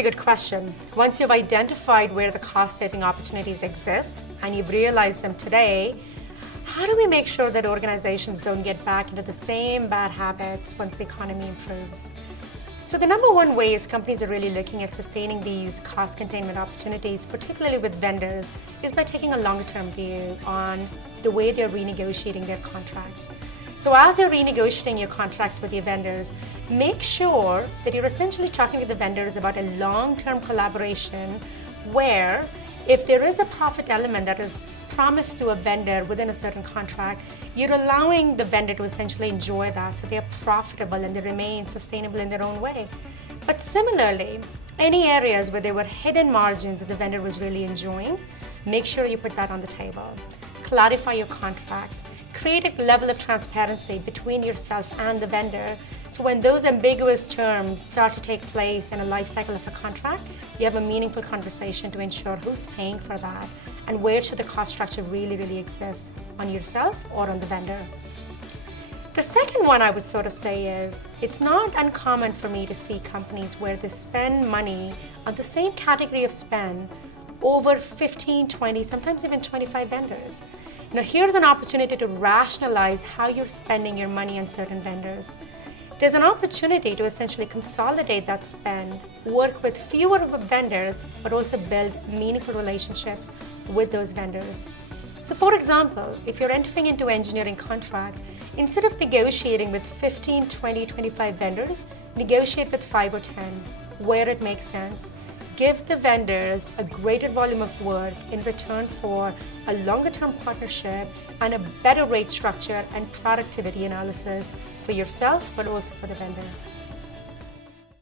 really good question. Once you've identified where the cost-saving opportunities exist and you've realized them today, how do we make sure that organizations don't get back into the same bad habits once the economy improves? So the number one way is companies are really looking at sustaining these cost containment opportunities, particularly with vendors, is by taking a longer-term view on the way they're renegotiating their contracts. So as you're renegotiating your contracts with your vendors, make sure that you're essentially talking to the vendors about a long-term collaboration where if there is a profit element that is promised to a vendor within a certain contract, you're allowing the vendor to essentially enjoy that so they're profitable and they remain sustainable in their own way. But similarly, any areas where there were hidden margins that the vendor was really enjoying, make sure you put that on the table. Clarify your contracts. Create a level of transparency between yourself and the vendor, so when those ambiguous terms start to take place in a life cycle of a contract, you have a meaningful conversation to ensure who's paying for that and where should the cost structure really exist, on yourself or on the vendor. The second one I would sort of say is, it's not uncommon for me to see companies where they spend money on the same category of spend over 15, 20, sometimes even 25 vendors. Now here's an opportunity to rationalize how you're spending your money on certain vendors. There's an opportunity to essentially consolidate that spend, work with fewer vendors, but also build meaningful relationships with those vendors. So for example, if you're entering into an engineering contract, instead of negotiating with 15, 20, 25 vendors, negotiate with 5 or 10, where it makes sense. Give the vendors a greater volume of work in return for a longer-term partnership and a better rate structure and productivity analysis for yourself, but also for the vendor.